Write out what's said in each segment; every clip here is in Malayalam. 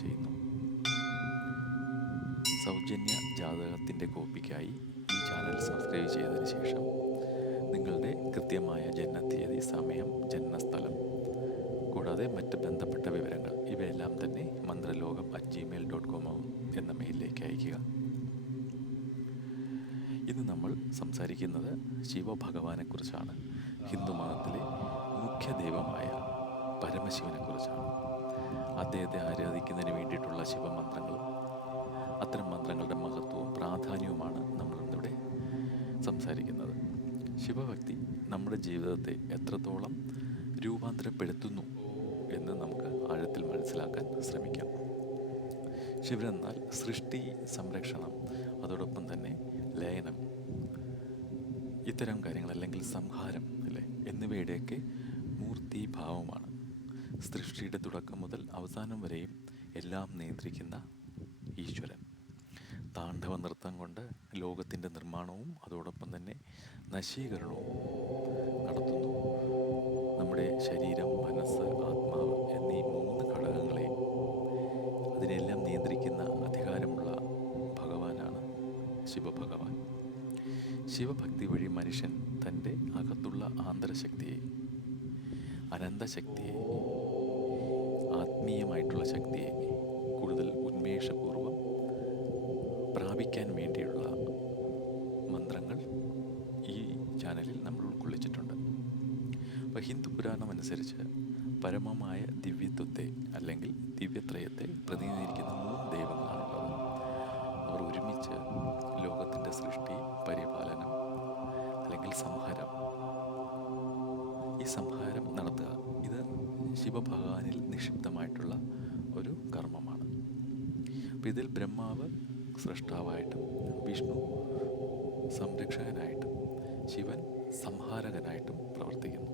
ചെയ്യുന്നു. സൗജന്യ ജാതകത്തിൻ്റെ കോപ്പിക്കായി ഈ ചാനൽ സബ്സ്ക്രൈബ് ചെയ്തതിന് ശേഷം നിങ്ങളുടെ കൃത്യമായ ജനനത്തീയതി, സമയം, ജനനസ്ഥലം കൂടാതെ മറ്റ് ബന്ധപ്പെട്ട വിവരങ്ങൾ ഇവയെല്ലാം തന്നെ mantralokam@gmail.com എന്ന മെയിലിലേക്ക് അയയ്ക്കുക. ഇന്ന് നമ്മൾ സംസാരിക്കുന്നത് ശിവഭഗവാനെക്കുറിച്ചാണ്. ഹിന്ദു മതത്തിലെ മുഖ്യ ദൈവമായ പരമശിവനെക്കുറിച്ചാണ്. അദ്ദേഹത്തെ ആരാധിക്കുന്നതിന് വേണ്ടിയിട്ടുള്ള ശിവമന്ത്രങ്ങളും അത്തരം മന്ത്രങ്ങളുടെ മഹത്വവും പ്രാധാന്യവുമാണ് നമ്മളിന്നിവിടെ സംസാരിക്കുന്നത്. ശിവഭക്തി നമ്മുടെ ജീവിതത്തെ എത്രത്തോളം രൂപാന്തരപ്പെടുത്തുന്നു എന്ന് നമുക്ക് ആഴത്തിൽ മനസ്സിലാക്കാൻ ശ്രമിക്കാം. ശിവനെന്നാൽ സൃഷ്ടി, സംരക്ഷണം, അതോടൊപ്പം തന്നെ ലയനം, ഇത്തരം കാര്യങ്ങൾ അല്ലെങ്കിൽ സംഹാരം അല്ലേ എന്നിവയുടെയൊക്കെ മൂർത്തീഭാവമാണ്. സൃഷ്ടിയുടെ തുടക്കം മുതൽ അവസാനം വരെയും എല്ലാം നിയന്ത്രിക്കുന്ന ഈശ്വരൻ. താണ്ഡവ നൃത്തം കൊണ്ട് ലോകത്തിൻ്റെ നിർമ്മാണവും അതോടൊപ്പം തന്നെ നശീകരണവും നടത്തുന്നു. നമ്മുടെ ശരീരം, മനസ്സ്, ആത്മാവ് എന്നീ 3 ഘടകങ്ങളെയും അതിനെല്ലാം നിയന്ത്രിക്കുന്ന അധികാരമുള്ള ഭഗവാനാണ് ശിവഭഗവാൻ. ശിവഭക്തി വഴി മനുഷ്യൻ തൻ്റെ അകത്തുള്ള ആന്തരശക്തിയെ, അനന്തശക്തിയെ, ആത്മീയമായിട്ടുള്ള ശക്തിയെ കൂടുതൽ ഉന്മേഷപൂർവ്വം പ്രാപിക്കാൻ വേണ്ടിയുള്ള മന്ത്രങ്ങൾ ഈ ചാനലിൽ നമ്മൾ ഉൾക്കൊള്ളിച്ചിട്ടുണ്ട്. അപ്പോൾ ഹിന്ദു പുരാണം അനുസരിച്ച് പരമമായ ദിവ്യത്വത്തെ അല്ലെങ്കിൽ ദിവ്യത്രയത്തെ പ്രതിനിധീകരിക്കുന്ന 3 ദൈവങ്ങളാണുള്ളത്. അവർ ഒരുമിച്ച് ലോകത്തിൻ്റെ സൃഷ്ടി, പരിപാലനം അല്ലെങ്കിൽ സംഹാരം, ഈ സംഹാരം നടത്തുക, ഇത് ശിവഭഗവാനിൽ നിക്ഷിപ്തമായിട്ടുള്ള ഒരു കർമ്മമാണ്. അപ്പോൾ ഇതിൽ ബ്രഹ്മാവ് സൃഷ്ടാവായിട്ടും വിഷ്ണു സംരക്ഷകനായിട്ടും ശിവൻ സംഹാരകനായിട്ടും പ്രവർത്തിക്കുന്നു.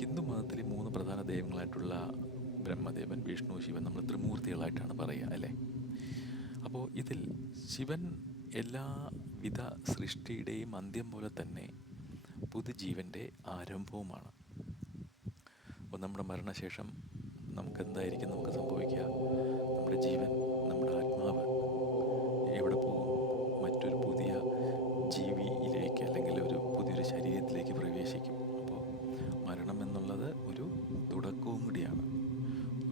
ഹിന്ദു മതത്തിലെ 3 പ്രധാന ദൈവങ്ങളായിട്ടുള്ള ബ്രഹ്മദേവൻ, വിഷ്ണു, ശിവൻ നമ്മൾ ത്രിമൂർത്തികളായിട്ടാണ് പറയുക അല്ലേ. അപ്പോൾ ഇതിൽ ശിവൻ എല്ലാവിധ സൃഷ്ടിയുടെയും അന്ത്യം പോലെ തന്നെ പുതുജീവൻ്റെ ആരംഭവുമാണ്. അപ്പോൾ നമ്മുടെ മരണശേഷം നമുക്കെന്തായിരിക്കും നമുക്ക് സംഭവിക്കുക? നമ്മുടെ ജീവൻ, നമ്മുടെ ആത്മാവ് എവിടെ പോകും? മറ്റൊരു പുതിയ ജീവിയിലേക്ക് അല്ലെങ്കിൽ ഒരു പുതിയൊരു ശരീരത്തിലേക്ക് പ്രവേശിക്കും. അപ്പോൾ മരണം എന്നുള്ളത് ഒരു തുടക്കവും കൂടിയാണ്,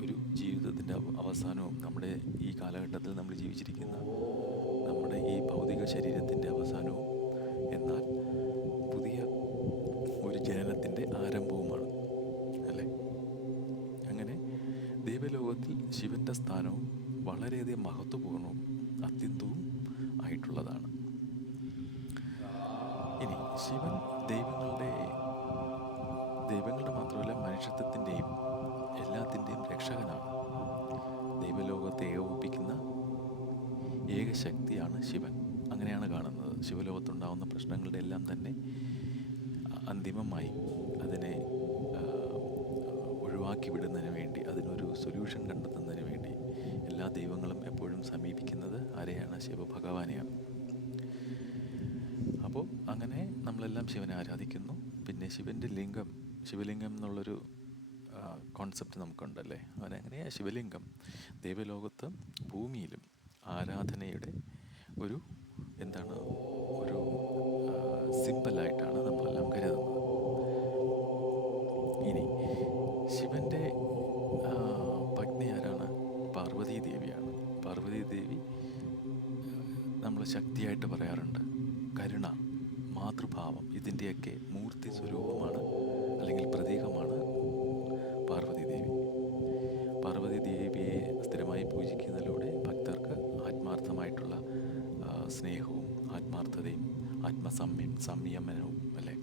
ഒരു ജീവിതത്തിൻ്റെ അവസാനവും. നമ്മുടെ ഈ കാലഘട്ടത്തിൽ നമ്മൾ ജീവിച്ചിരിക്കുന്ന നമ്മുടെ ഈ ഭൗതിക ശരീരത്തിൻ്റെ അവസാനവും, എന്നാൽ പുതിയ ഒരു ജനനത്തിൻ്റെ ആരംഭവുമാണ് അല്ലേ. അങ്ങനെ ദൈവലോകത്തിൽ ശിവൻ്റെ സ്ഥാനവും വളരെയധികം മഹത്വപൂർണ്ണവും അത്യന്തവും ആയിട്ടുള്ളതാണ്. ഇനി ശിവൻ ദൈവങ്ങളുടെ മാത്രമല്ല മനുഷ്യത്വത്തിൻ്റെയും എല്ലാത്തിൻ്റെയും രക്ഷകനാണ്. ദൈവലോകത്തെ ഏകോപിപ്പിക്കുന്ന ഏകശക്തിയാണ് ശിവൻ. അങ്ങനെയാണ് കാണുന്നത്. ശിവലോകത്തുണ്ടാകുന്ന പ്രശ്നങ്ങളുടെ എല്ലാം തന്നെ അന്തിമമായി അതിനെ ഒഴിവാക്കി വിടുന്നതിന് വേണ്ടി, അതിനൊരു സൊല്യൂഷൻ കണ്ടെത്തുന്നതിന് വേണ്ടി എല്ലാ ദൈവങ്ങളും എപ്പോഴും സമീപിക്കുന്നത് ആരെയാണ്? ശിവഭഗവാനെയാണ്. അപ്പോൾ അങ്ങനെ നമ്മളെല്ലാം ശിവനെ ആരാധിക്കുന്നു. പിന്നെ ശിവൻ്റെ ശിവലിംഗം എന്നുള്ളൊരു കോൺസെപ്റ്റ് നമുക്കുണ്ടല്ലേ. അവനെങ്ങനെയാണ് ശിവലിംഗം ദൈവലോകത്ത് ഭൂമിയിലും ആരാധനയുടെ ഒരു ഒരു സിമ്പലായിട്ടാണ് നമ്മളെല്ലാം കരുതുന്നത്. ഇനി ശിവൻ്റെ പത്നി ആരാണ്? പാർവതീ ദേവിയാണ്. പാർവതീ ദേവി നമ്മൾ ശക്തിയായിട്ട് പറയാറുണ്ട്. കരുണ, മാതൃഭാവം, ഇതിൻ്റെയൊക്കെ മൂർത്തി സ്വരൂപമാണ് അല്ലെങ്കിൽ പ്രതീകമാണ് പാർവതീ ദേവി. പാർവതീ ദേവിയെ സ്ഥിരമായി പൂജിക്കുന്നതിലൂടെ ഭക്തർക്ക് ആത്മാർത്ഥമായിട്ടുള്ള സ്നേഹവും ആത്മാർത്ഥതയും സംയമനവും അല്ലേ,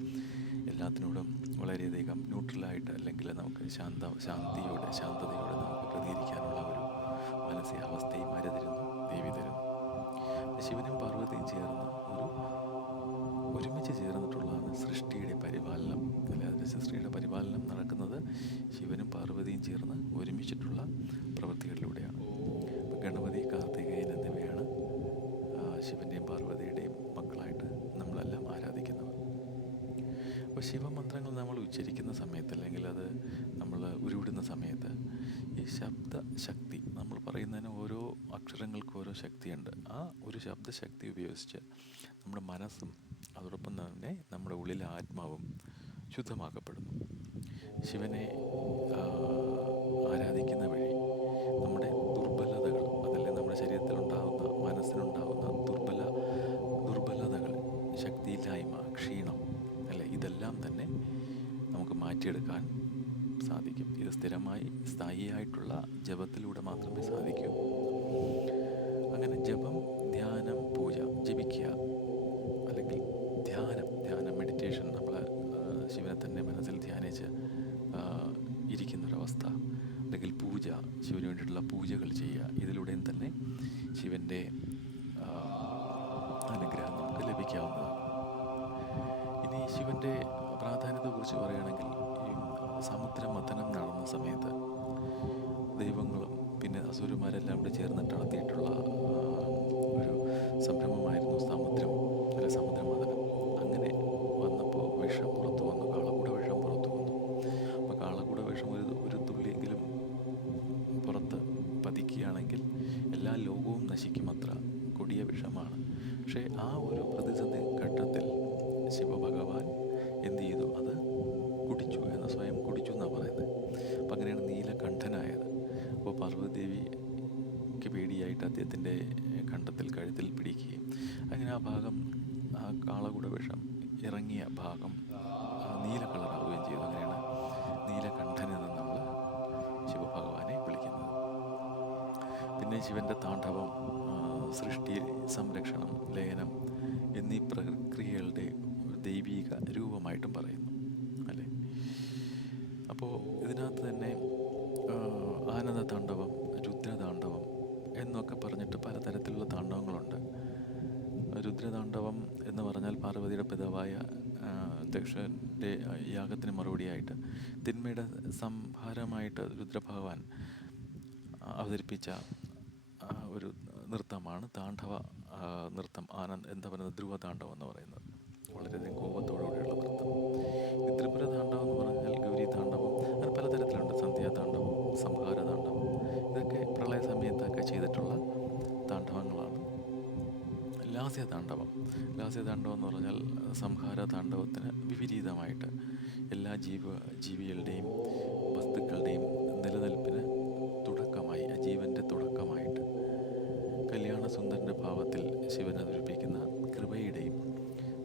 എല്ലാത്തിനോടും വളരെയധികം ന്യൂട്രലായിട്ട് അല്ലെങ്കിൽ നമുക്ക് ശാന്തതയോടെ നമുക്ക് പ്രതികരിക്കാനുള്ള ഒരു മാനസികാവസ്ഥയും തരുന്നു, ദേവി തരുന്നു. ശിവനും പാർവതിയും ചേർന്ന് ഒരുമിച്ച് ചേർന്നിട്ടുള്ളതാണ് സൃഷ്ടിയുടെ പരിപാലനം അല്ലെ. അതിൻ്റെ സൃഷ്ടിയുടെ പരിപാലനം നടക്കുന്നത് ശിവനും പാർവതിയും ചേർന്ന് ഒരുമിച്ചിട്ടുള്ള പ്രവൃത്തികളിലൂടെയാണ്. ഗണപതി, കാർത്തികേയൻ എന്നിവയാണ് ശിവൻ്റെയും പാർവതിയുടെയും മക്കളായിട്ട് നമ്മളെല്ലാം ആരാധിക്കുന്നത്. അപ്പോൾ ശിവമന്ത്രങ്ങൾ നമ്മൾ ഉച്ചരിക്കുന്ന സമയത്ത് അല്ലെങ്കിൽ അത് നമ്മൾ ഉരുവിടുന്ന സമയത്ത് ഈ ശബ്ദശക്തി നമ്മൾ പറയുന്നതിന് ഓരോ അക്ഷരങ്ങൾക്കും ഓരോ ശക്തിയുണ്ട്. ആ ഒരു ശബ്ദശക്തി ഉപയോഗിച്ച് നമ്മുടെ മനസ്സും അതോടൊപ്പം തന്നെ നമ്മുടെ ഉള്ളിലെ ആത്മാവും ശുദ്ധമാക്കപ്പെടുന്നു. ശിവനെ ആ, ആരാധിക്കുന്ന വഴി നമ്മുടെ ദുർബലതകൾ, അതല്ലെങ്കിൽ നമ്മുടെ ശരീരത്തിലുണ്ടാകുന്ന മനസ്സിനുണ്ടാകുന്ന ദുർബലതകൾ, ശക്തിയില്ലായ്മ, ക്ഷീണം, അല്ലെ, ഇതെല്ലാം തന്നെ നമുക്ക് മാറ്റിയെടുക്കാൻ സാധിക്കും. ഇത് സ്ഥിരമായി സ്ഥായിയായിട്ടുള്ള ജപത്തിലൂടെ മാത്രമേ സാധിക്കൂ. അങ്ങനെ ജപം, ധ്യാനം, പൂജ, ജപിക്കുക അല്ലെങ്കിൽ ധ്യാനം മെഡിറ്റേഷൻ, നമ്മൾ ശിവനെ തന്നെ മനസ്സിൽ ധ്യാനിച്ച് ഇരിക്കുന്നൊരവസ്ഥ, അല്ലെങ്കിൽ പൂജ, ശിവന് വേണ്ടിയിട്ടുള്ള പൂജകൾ ചെയ്യുക. ഇതിലൂടെയും തന്നെ ശിവൻ്റെ അനുഗ്രഹം നമുക്ക് ലഭിക്കാവുന്നതാണ്. ഇനി ശിവൻ്റെ പ്രാധാന്യത്തെക്കുറിച്ച് പറയുകയാണെങ്കിൽ, ഈ സമുദ്രമഥനം നടന്ന സമയത്ത് ദൈവങ്ങളും പിന്നെ അസുരന്മാരെല്ലാം കൂടെ ചേർന്നിട്ട് നടത്തിയിട്ടുള്ള ഒരു സംരംഭമായിരുന്നു സമുദ്രമഥനം. അങ്ങനെ വന്നപ്പോൾ വിഷം പുറത്തു വന്നു, കാളകൂട വിഷം പുറത്തു വന്നു. അപ്പോൾ കാളകൂട വിഷം ഒരു തുള്ളിയെങ്കിലും പുറത്ത് പതിക്കുകയാണെങ്കിൽ എല്ലാ ലോകവും നശിക്കുമത്ര കൊടിയ വിഷമാണ്. പക്ഷേ ആ ഒരു പ്രതിസന്ധി ഘട്ടത്തിൽ ശിവഭഗവാൻ എന്ത് ചെയ്തു? അത് കുടിച്ചു, സ്വയം കുടിച്ചു എന്നാണ് പറയുന്നത്. അപ്പം അങ്ങനെയാണ് നീലകണ്ഠനായത്. അപ്പോൾ പാർവ്വതീദേവിക്ക് പേടിയായിട്ട് അദ്ദേഹത്തിൻ്റെ കഴുത്തിൽ പിടിക്കുകയും അങ്ങനെ ആ കാളകൂട വിഷം ഇറങ്ങിയ ഭാഗം നീല കളറാവുകയും ചെയ്തു. അങ്ങനെയാണ് നീലകണ്ഠൻ എന്ന് നമ്മൾ ശിവഭഗവാനെ വിളിക്കുന്നത്. പിന്നെ ശിവൻ്റെ താണ്ഡവം സൃഷ്ടി, സംരക്ഷണം, ലയനം എന്നീ പ്രക്രിയകളുടെ ദൈവീക രൂപമായിട്ടും പറയുന്നു, അല്ലേ? അപ്പോൾ ഇതിനകത്ത് തന്നെ ആനന്ദതാണ്ഡവം, രുദ്രതാണ്ഡവം എന്നൊക്കെ പറഞ്ഞിട്ട് പലതരത്തിലുള്ള താണ്ഡവങ്ങളുണ്ട്. രുദ്രതാണ്ഡവം എന്ന് പറഞ്ഞാൽ പാർവതിയുടെ പിതാവായ ദക്ഷൻ്റെ യാഗത്തിന് മറുപടിയായിട്ട് തിന്മയുടെ സംഹാരമായിട്ട് രുദ്രഭഗവാൻ അവതരിപ്പിച്ച ഒരു നൃത്തമാണ് താണ്ഡവ നൃത്തം. എന്താ പറയുന്നത്, ധ്രുവതാണ്ഡവം എന്ന് പറയുന്നത്, വളരെയധികം കോപത്തോടുകൂടിയുള്ള നൃത്തം. ഈ ത്രിപുര താണ്ഡവം എന്ന് പറഞ്ഞാൽ ഗൗരി താണ്ഡവം, അങ്ങനെ പലതരത്തിലുണ്ട്. സന്ധ്യാതാണ്ഡവം, സംഹാരതാണ്ഡവം, ഇതൊക്കെ പ്രളയ സമയത്തൊക്കെ ചെയ്തിട്ടുള്ള താണ്ഡവങ്ങളാണ്. ലാസ്യതാണ്ഡവം എന്ന് പറഞ്ഞാൽ സംഹാരതാണ്ഡവത്തിന് വിപരീതമായിട്ട് എല്ലാ ജീവികളുടെയും വസ്തുക്കളുടെയും നിലനിൽപ്പിന് തുടക്കമായി, ജീവൻ്റെ തുടക്കമായിട്ട് കല്യാണസുന്ദരൻ്റെ ഭാവത്തിൽ ശിവൻ അവതരിപ്പിക്കുന്ന കൃപയുടെയും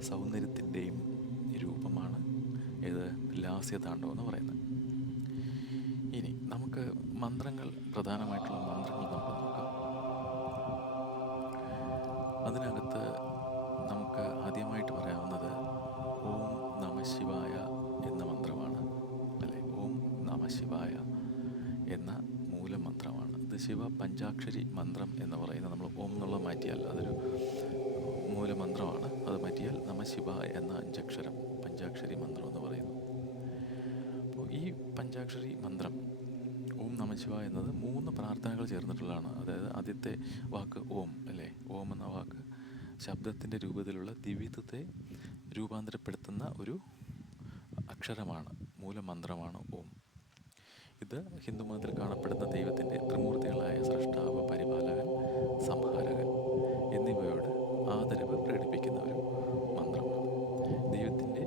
സൗന്ദര്യത്തിൻ്റെയും രൂപമാണ് ഏത് ലാസ്യതാണ്ഡവം എന്ന് പറയുന്നത്. ഇനി നമുക്ക് പ്രധാനമായിട്ടുള്ള മന്ത്രങ്ങൾ നമുക്ക് നോക്കാം. അതിനകത്ത് നമുക്ക് ആദ്യമായിട്ട് പറയാവുന്നത് ഓം നമ ശിവായ എന്ന മന്ത്രമാണ്, അല്ലെ? ഓം നമ ശിവായ എന്ന മൂലമന്ത്രമാണ്. ഇത് ശിവ പഞ്ചാക്ഷരി മന്ത്രം എന്ന് പറയുന്നത്. നമ്മൾ ഓം എന്നുള്ള മാറ്റിയാൽ അതൊരു മൂലമന്ത്രമാണ്. അത് മാറ്റിയാൽ നമ ശിവായ എന്ന 5 അക്ഷരം പഞ്ചാക്ഷരി മന്ത്രം എന്ന് പറയുന്നു. അപ്പോൾ ഈ പഞ്ചാക്ഷരി മന്ത്രം ഓം നമ ശിവായ എന്നത് 3 പ്രാർത്ഥനകൾ ചേർന്നിട്ടുള്ളതാണ്. അതായത് ആദ്യത്തെ വാക്ക് ഓം, അല്ലേ? ഓം എന്ന വാക്ക് ശബ്ദത്തിൻ്റെ രൂപത്തിലുള്ള ദിവ്യത്വത്തെ രൂപാന്തരപ്പെടുത്തുന്ന ഒരു അക്ഷരമാണ്, മൂലമന്ത്രമാണ് ഓം. ഇത് ഹിന്ദുമതത്തിൽ കാണപ്പെടുന്ന ദൈവത്തിൻ്റെ ത്രിമൂർത്തികളായ സൃഷ്ടാവ്, പരിപാലകൻ, സംഹാരകൻ എന്നിവയോട് ആദരവ് പ്രകടിപ്പിക്കുന്ന ഒരു മന്ത്രമാണ്. ദൈവത്തിൻ്റെ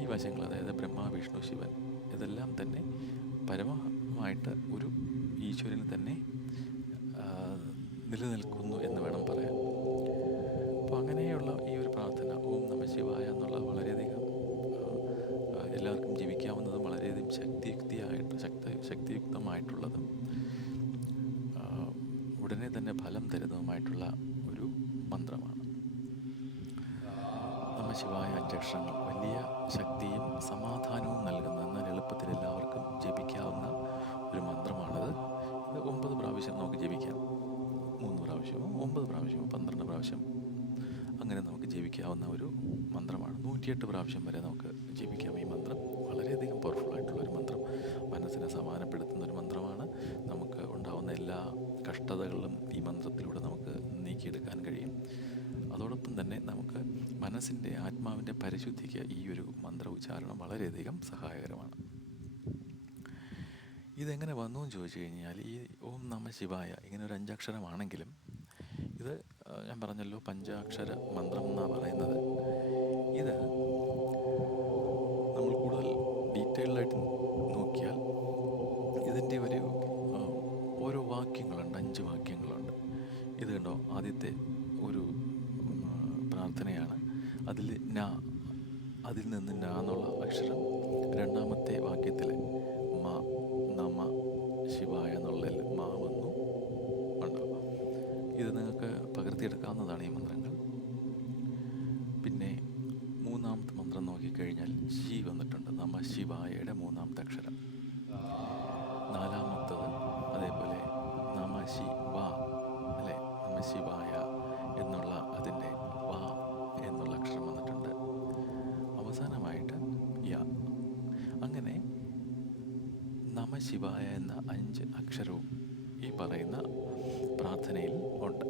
ഈ വശങ്ങൾ, അതായത് ബ്രഹ്മ, വിഷ്ണു, ശിവൻ, ഇതെല്ലാം തന്നെ പരമമായിട്ട് ഒരു ഈശ്വരന് തന്നെ നിലനിൽക്കുന്നു എന്ന് വേണം പറയാൻ. അപ്പോൾ അങ്ങനെയുള്ള ഈ ഒരു പ്രാർത്ഥന ഓം നമ ശിവായ എന്നുള്ളത് വളരെയധികം എല്ലാവർക്കും ജീവിക്കാവുന്നതും വളരെയധികം ശക്തിയുക്തമായിട്ടുള്ളതും ഉടനെ തന്നെ ഫലം തരുന്നതുമായിട്ടുള്ള ഒരു മന്ത്രമാണ്. നമ ശിവായ 5 അക്ഷരങ്ങൾ വലിയ ശക്തിയും സമാധാനവും നൽകുന്ന, എന്നാൽ എളുപ്പത്തിൽ എല്ലാവർക്കും ജപിക്കാവുന്ന ഒരു മന്ത്രമാണിത്. ഇത് 9 പ്രാവശ്യം നമുക്ക് ജപിക്കാം. 3 പ്രാവശ്യമോ 9 പ്രാവശ്യമോ 12 പ്രാവശ്യം അങ്ങനെ നമുക്ക് ജപിക്കാവുന്ന ഒരു മന്ത്രമാണ്. 108 പ്രാവശ്യം വരെ നമുക്ക് ജപിക്കാം. ഈ മന്ത്രം വളരെയധികം പവർഫുൾ ആയിട്ടുള്ളൊരു മന്ത്രം, മനസ്സിനെ സമാധാനപ്പെടുത്തുന്ന ഒരു മന്ത്രമാണ്. നമുക്ക് ഉണ്ടാകുന്ന എല്ലാ കഷ്ടതകളും ഈ മന്ത്രത്തിലൂടെ നമുക്ക് നീക്കിയെടുക്കാൻ കഴിയും. അതോടൊപ്പം തന്നെ നമുക്ക് മനസ്സിൻ്റെ, ആത്മാവിൻ്റെ പരിശുദ്ധിക്ക് ഈ ഒരു മന്ത്ര ഉച്ചാരണം വളരെയധികം സഹായകരമാണ്. ഇതെങ്ങനെ വന്നു എന്ന് ചോദിച്ചു കഴിഞ്ഞാൽ, ഈ ഓം നമ ശിവായ ഇങ്ങനെ ഒരു അഞ്ചക്ഷരമാണെങ്കിലും ഇത് ഞാൻ പറഞ്ഞല്ലോ പഞ്ചാക്ഷര മന്ത്രം എന്നാണ് പറയുന്നത്. ഇത് നമ്മൾ കൂടുതൽ ഡീറ്റെയിൽഡായിട്ട് നോക്കിയാൽ ഇതിൻ്റെ ഒരു ആ, ഓരോ വാക്യങ്ങളുണ്ട്, 5 വാക്യങ്ങളുണ്ട്. ഇത് കണ്ടോ, ആദ്യത്തെ ഒരു പ്രാർത്ഥനയാണ്. അതിൽ ന, അതിൽ നിന്ന് ന എന്നുള്ള അക്ഷരം രണ്ടാമത്തെ വാക്യത്തിൽ മ നമ ശിവായ എന്നുള്ളതിൽ മാ വന്നു. ഉണ്ടോ? ഇത് നിങ്ങൾക്ക് പകർത്തിയെടുക്കാവുന്നതാണ് ഈ മന്ത്രങ്ങൾ. പിന്നെ മൂന്നാമത്തെ മന്ത്രം നോക്കിക്കഴിഞ്ഞാൽ ശി വന്നിട്ടുണ്ട്, നമ ശിവായയുടെ മൂന്നാമത്തെ അക്ഷരം. നാലാമത്തത് അതേപോലെ നമ ശിവ, അല്ലേ, നമ ശിവായ എന്നുള്ള അതിൻ്റെ വാ എന്നുള്ള അക്ഷരം വന്നിട്ടുണ്ട്. അവസാനമായിട്ട് യ. അങ്ങനെ നമ ശിവായ എന്ന 5 അക്ഷരവും ഈ പറയുന്ന പ്രാർത്ഥനയിൽ ഉണ്ട്.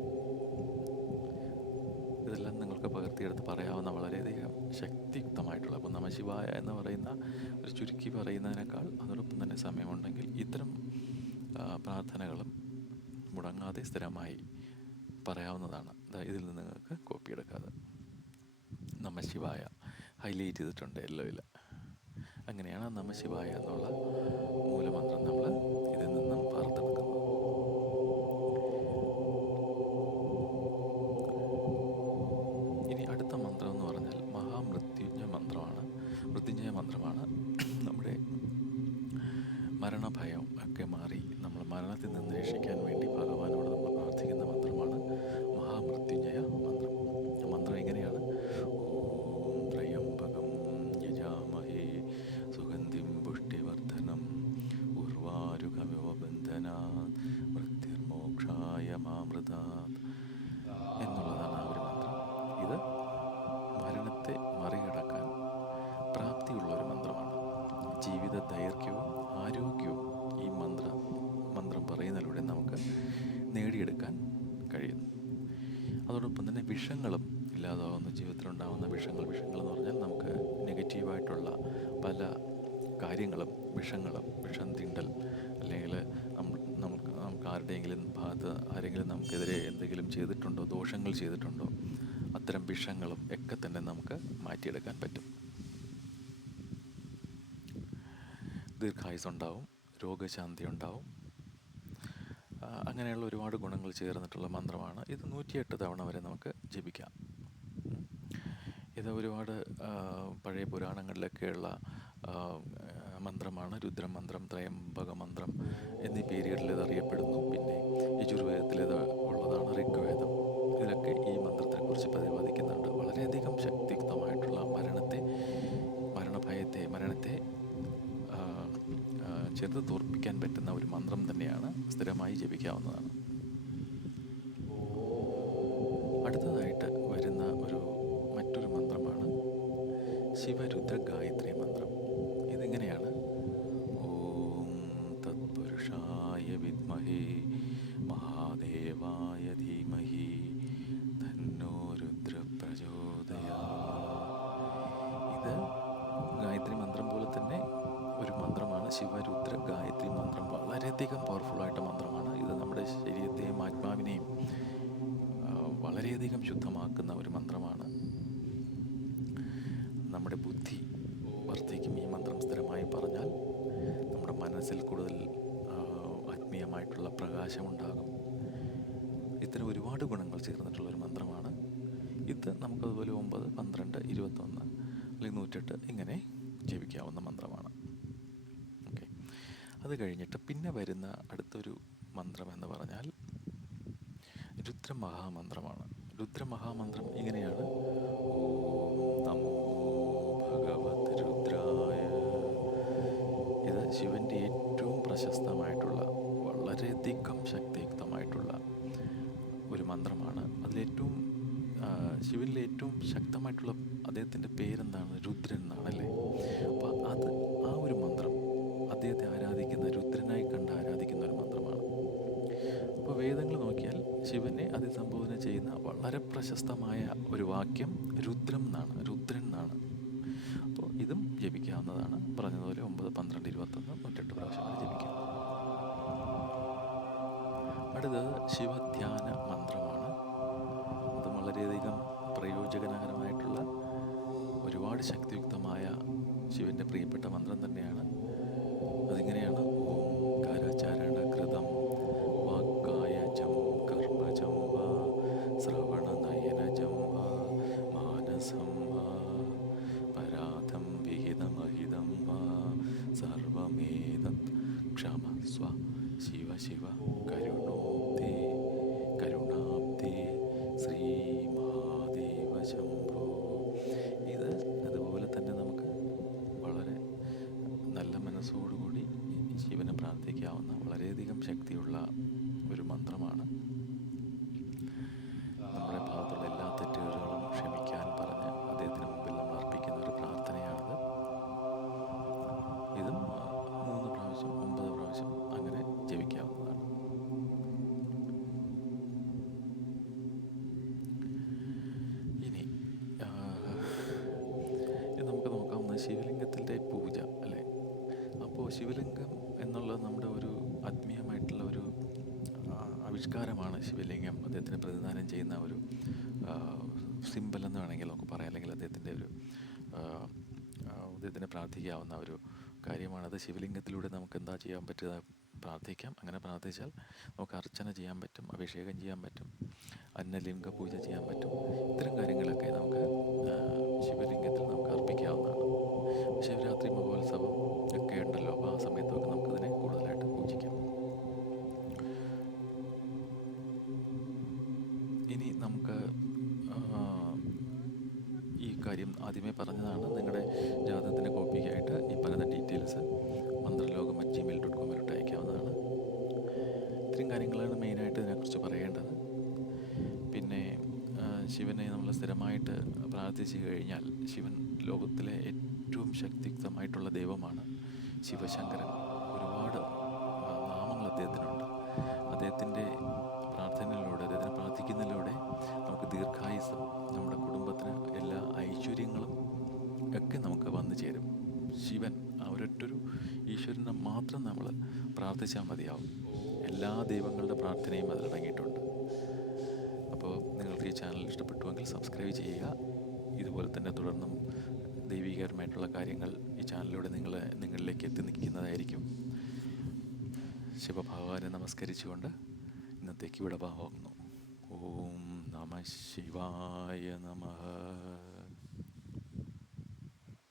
ഇതെല്ലാം നിങ്ങൾക്ക് പകർത്തിയെടുത്ത് പറയാവുന്ന വളരെയധികം ശക്തിയുക്തമായിട്ടുള്ള, അപ്പോൾ നമ ശിവായ എന്ന് പറയുന്ന ഒരു ചുരുക്കി പറയുന്നതിനേക്കാൾ അതോടൊപ്പം തന്നെ സമയമുണ്ടെങ്കിൽ ഇത്തരം പ്രാർത്ഥനകളും മുടങ്ങാതെ സ്ഥിരമായി പറയാവുന്നതാണ്. ഇതിൽ നിന്ന് നിങ്ങൾക്ക് കോപ്പി എടുക്കാതെ നമ ശിവായ ഹൈലൈറ്റ് ചെയ്തിട്ടുണ്ട് യെല്ലോയിൽ. അങ്ങനെയാണ് നമ ശിവായ എന്നുള്ള മൂലമന്ത്രം നമ്മൾ ഇതിൽ നിന്നും വാർത്തെടുക്കുന്നത്. ഇനി അടുത്ത മന്ത്രം എന്ന് പറഞ്ഞാൽ മഹാമൃത്യുഞ്ജയ മന്ത്രമാണ്. മൃത്യുഞ്ജയ മന്ത്രമാണ്. നമ്മുടെ മരണഭയം ഒക്കെ മാറി നമ്മൾ മരണത്തിൽ നിന്ന് രക്ഷിക്കാൻ വേണ്ടി ഭഗവാനോട് നമ്മൾ പ്രാർത്ഥിക്കുന്ന മന്ത്രമാണ് മഹാമൃത്യുഞ്ജയ മന്ത്രം. മന്ത്രം എങ്ങനെയാണ്? ഓം ത്രയംബകം യജാമഹേ സുഗന്ധിം പുഷ്ടിവർദ്ധനം ഉർവാരുകമിവ ബന്ധനാത് മൃത്യുർമോക്ഷായ മാമൃതാത് എന്നുള്ളതാണ് ആ ഒരു മന്ത്രം. ഇത് മരണത്തെ മറികടക്കാൻ പ്രാപ്തിയുള്ള ഒരു മന്ത്രമാണ്. ജീവിത ദൈർഘ്യവും ആരോഗ്യവും ഈ മന്ത്രം പറയുന്നതിലൂടെ നമുക്ക് നേടിയെടുക്കാൻ കഴിയുന്നു. അതോടൊപ്പം തന്നെ വിഷങ്ങളും ഇല്ലാതാവുന്ന, ജീവിതത്തിലുണ്ടാകുന്ന വിഷങ്ങൾ എന്ന് പറഞ്ഞാൽ നമുക്ക് നെഗറ്റീവായിട്ടുള്ള പല കാര്യങ്ങളും, വിഷം തീണ്ടൽ, അല്ലെങ്കിൽ നമുക്ക് ആരുടെയെങ്കിലും ഭാഗത്ത് ആരെങ്കിലും നമുക്കെതിരെ എന്തെങ്കിലും ചെയ്തിട്ടുണ്ടോ, ദോഷങ്ങൾ ചെയ്തിട്ടുണ്ടോ, അത്തരം വിഷങ്ങളും ഒക്കെ തന്നെ നമുക്ക് മാറ്റിയെടുക്കാൻ പറ്റും. ദീർഘായുസ്സുണ്ടാവും, രോഗശാന്തി ഉണ്ടാവും. അങ്ങനെയുള്ള ഒരുപാട് ഗുണങ്ങൾ ചേർന്നിട്ടുള്ള മന്ത്രമാണ് ഇത്. 108 തവണ വരെ നമുക്ക് ജപിക്കാം. ഇത് ഒരുപാട് പഴയ പുരാണങ്ങളിലൊക്കെയുള്ള മന്ത്രമാണ്. രുദ്രമന്ത്രം, ത്രയംബക മന്ത്രം എന്നീ പേരുകളിൽ ഇത് അറിയപ്പെടുന്നു. പിന്നെ യജുർവേദത്തിൽ ഇത് ഉള്ളതാണ്, ഋഗ്വേദം. ഇതിലൊക്കെ ഈ മന്ത്രത്തെക്കുറിച്ച് പ്രതിപാദിക്കുന്നുണ്ട്. വളരെയധികം ശക്തിയുക്തമായിട്ടുള്ള മരണത്തെ ചെറുത് തോൽപ്പിക്കാൻ പറ്റുന്ന ഒരു മന്ത്രം തന്നെയാണ്. സ്ഥിരമായി ജപിക്കാവുന്നതാണ്. അടുത്തതായിട്ട് വരുന്ന മറ്റൊരു മന്ത്രമാണ് ശിവരുദ്ര ഗായത്രി മന്ത്രം. ഇതിങ്ങനെയാണ്: ഓം തത്പുരുഷായ വിദ്മഹേ മഹാദേവായ ധീമഹി തന്നോ രുദ്ര പ്രചോദയാത്. ഇത് ഗായത്രി മന്ത്രം പോലെ തന്നെ ഒരു മന്ത്രമാണ് ശിവരുദ്ര ഗായത്രി മന്ത്രം. വളരെയധികം പവർഫുള്ളായിട്ട് മന്ത്രമാണ് ഇത്. നമ്മുടെ ശരീരത്തെയും ആത്മാവിനെയും വളരെയധികം ശുദ്ധമാക്കുന്ന ഒരു മന്ത്രമാണ്. നമ്മുടെ ബുദ്ധി വർദ്ധിക്കും ഈ മന്ത്രം സ്ഥിരമായി പറഞ്ഞാൽ. നമ്മുടെ മനസ്സിൽ കൂടുതൽ ആത്മീയമായിട്ടുള്ള പ്രകാശമുണ്ടാകും. ഇത്തരം ഒരുപാട് ഗുണങ്ങൾ ചേർന്നിട്ടുള്ളൊരു മന്ത്രമാണ് ഇത്. നമുക്കതുപോലെ 9, 12, 21 അല്ലെങ്കിൽ 108 ഇങ്ങനെ ജപിക്കാവുന്ന മന്ത്രമാണ്. ഓക്കെ. അത് കഴിഞ്ഞിട്ട് പിന്നെ വരുന്ന അടുത്തൊരു മന്ത്രം എന്ന് പറഞ്ഞാൽ രുദ്രമഹാമന്ത്രമാണ്. രുദ്രമഹാമന്ത്രം ഇങ്ങനെയാണ്: ഓം നമോ ഭഗവത് രുദ്രായ. ഇത് ശിവൻ്റെ ഏറ്റവും പ്രശസ്തമായിട്ടുള്ള, വളരെയധികം ശക്തിയുക്തമായിട്ടുള്ള ഒരു മന്ത്രമാണ്. അതിലേറ്റവും ശിവനിലെ ഏറ്റവും ശക്തമായിട്ടുള്ള അദ്ദേഹത്തിൻ്റെ പേരെന്താണ്? രുദ്രൻ എന്നാണല്ലേ. അപ്പോൾ ആ ഒരു മന്ത്രം അദ്ദേഹത്തെ ആരാധിക്കുന്ന, രുദ്രനായി കണ്ട് ആരാധിക്കുന്ന ഒരു മന്ത്രമാണ്. അപ്പോൾ വേദങ്ങൾ നോക്കിയാൽ ശിവനെ അതിസംബോധന ചെയ്യുന്ന വളരെ പ്രശസ്തമായ ഒരു വാക്യം രുദ്രം എന്നാണ്, രുദ്രൻ എന്നാണ്. അപ്പോൾ ഇതും ജപിക്കാവുന്നതാണ്. പറഞ്ഞതുപോലെ 9, 12, 21, 108 പ്രാവശ്യം വരെ ജപിക്കാം. അടുത്തത് ശിവധ്യാന മന്ത്രമാണ്. അതും വളരെയധികം പ്രയോജനകരമായിട്ടുള്ള ഒരുപാട് ശക്തിയുക്തമായ ശിവൻ്റെ പ്രിയപ്പെട്ട മന്ത്രം തന്നെയാണ്. അതിങ്ങനെയാണ്: ഓംകാരചരണ കൃതം വാക്കായജം കർമ്മജം വാ ശ്രവണനയനജം വാ മാനസം വാ പരാധം വിഹിതമഹിതം വാ സർവമേതത് ക്ഷമസ്വ ശിവ ശിവ കരുണോബ്ധേ കരുണാബ്ധേ ശ്രീ മഹാദേവ ശംഭോ. ഇത് അതുപോലെ തന്നെ നമുക്ക് വളരെ നല്ല മനസ്സോടുകൂടി ശിവനെ പ്രാർത്ഥിക്കാവുന്ന വളരെയധികം ശക്തിയുള്ള ഒരു മന്ത്രമാണ്. നമ്മുടെ ഭാഗത്തുള്ള എല്ലാ തെറ്റുകളും ക്ഷമിക്കാൻ പറഞ്ഞ് അദ്ദേഹത്തിന് മുമ്പിൽ നമ്മൾ അർപ്പിക്കുന്ന ഒരു പ്രാർത്ഥനയാണിത്. ഇതും 3 പ്രാവശ്യം 9 പ്രാവശ്യം അങ്ങനെ ജപിക്കാവുന്നതാണ്. ഇനി ഇത് നമുക്ക് നോക്കാവുന്ന ശിവലിംഗത്തിൻ്റെ പൂജ അല്ലേ. അപ്പോൾ ശിവലിംഗം എന്നുള്ളത് നമ്മുടെ ഒരു ആത്മീയമായിട്ടുള്ള ഒരു ആവിഷ്കാരമാണ്. ശിവലിംഗം അദ്ദേഹത്തിന് പ്രതിദാനം ചെയ്യുന്ന ഒരു സിമ്പൽ എന്ന് വേണമെങ്കിൽ നമുക്ക് പറയാം, അല്ലെങ്കിൽ അദ്ദേഹത്തിൻ്റെ ഒരു അദ്ദേഹത്തിന് പ്രാർത്ഥിക്കാവുന്ന ഒരു കാര്യമാണത്. ശിവലിംഗത്തിലൂടെ നമുക്ക് എന്താ ചെയ്യാൻ പറ്റുക? പ്രാർത്ഥിക്കാം. അങ്ങനെ പ്രാർത്ഥിച്ചാൽ നമുക്ക് അർച്ചന ചെയ്യാൻ പറ്റും, അഭിഷേകം ചെയ്യാൻ പറ്റും, അന്നലിംഗ പൂജ ചെയ്യാൻ പറ്റും. ഇത്തരം കാര്യങ്ങളൊക്കെ നമുക്ക് ശിവലിംഗത്തിൽ നമുക്ക് അർപ്പിക്കാവുന്നതാണ്. ശിവരാത്രി മഹോത്സവം ഒക്കെ ഉണ്ടല്ലോ, അപ്പോൾ ആ സമയത്തൊക്കെ നമുക്കതിനെ കൂടുതലായിട്ട് പൂജിക്കാം. ഇനി നമുക്ക് ഈ കാര്യം ആദ്യമേ പറഞ്ഞതാണ്. നിങ്ങളുടെ ജാതകത്തിൻ്റെ കോപ്പിക്കായിട്ട് ഈ പറയുന്ന ഡീറ്റെയിൽസ് mantralogam@gmail.com അയക്കാവുന്നതാണ്. ഇത്രയും കാര്യങ്ങളാണ് മെയിനായിട്ട് ഇതിനെക്കുറിച്ച് പറയേണ്ടത്. പിന്നെ ശിവനെ നമ്മൾ സ്ഥിരമായിട്ട് പ്രാർത്ഥിച്ചു കഴിഞ്ഞാൽ, ശിവൻ ലോകത്തിലെ ഏറ്റവും ശക്തിയുക്തമായിട്ടുള്ള ദൈവമാണ് ശിവശങ്കരൻ. ഒരുപാട് നാമങ്ങൾ അദ്ദേഹത്തിനുണ്ട്. അദ്ദേഹത്തിൻ്റെ പ്രാർത്ഥനയിലൂടെ, അദ്ദേഹത്തിനെ പ്രാർത്ഥിക്കുന്നതിലൂടെ നമുക്ക് ദീർഘായുസ്സും നമ്മുടെ കുടുംബത്തിന് എല്ലാ ഐശ്വര്യങ്ങളും ഒക്കെ നമുക്ക് വന്നു ചേരും. ശിവൻ, ആ ഒരൊറ്റൊരു ഈശ്വരനെ മാത്രം നമ്മൾ പ്രാർത്ഥിച്ചാൽ മതിയാവും. എല്ലാ ദൈവങ്ങളുടെ പ്രാർത്ഥനയും അതിലടങ്ങിയിട്ടുണ്ട്. അപ്പോൾ നിങ്ങൾക്ക് ഈ ചാനൽ ഇഷ്ടപ്പെട്ടുവെങ്കിൽ സബ്സ്ക്രൈബ് ചെയ്യുക. ഇതുപോലെ തന്നെ തുടർന്നും ദൈവികപരമായിട്ടുള്ള കാര്യങ്ങൾ ഈ ചാനലിലൂടെ നിങ്ങളിലേക്ക് എത്തി നിൽക്കുന്നതായിരിക്കും. ശിവഭഗവാനെ നമസ്കരിച്ചുകൊണ്ട് ഇന്നത്തേക്ക് വിടവാങ്ങുന്നു. ഓം നമഃ ശിവായ നമഃ.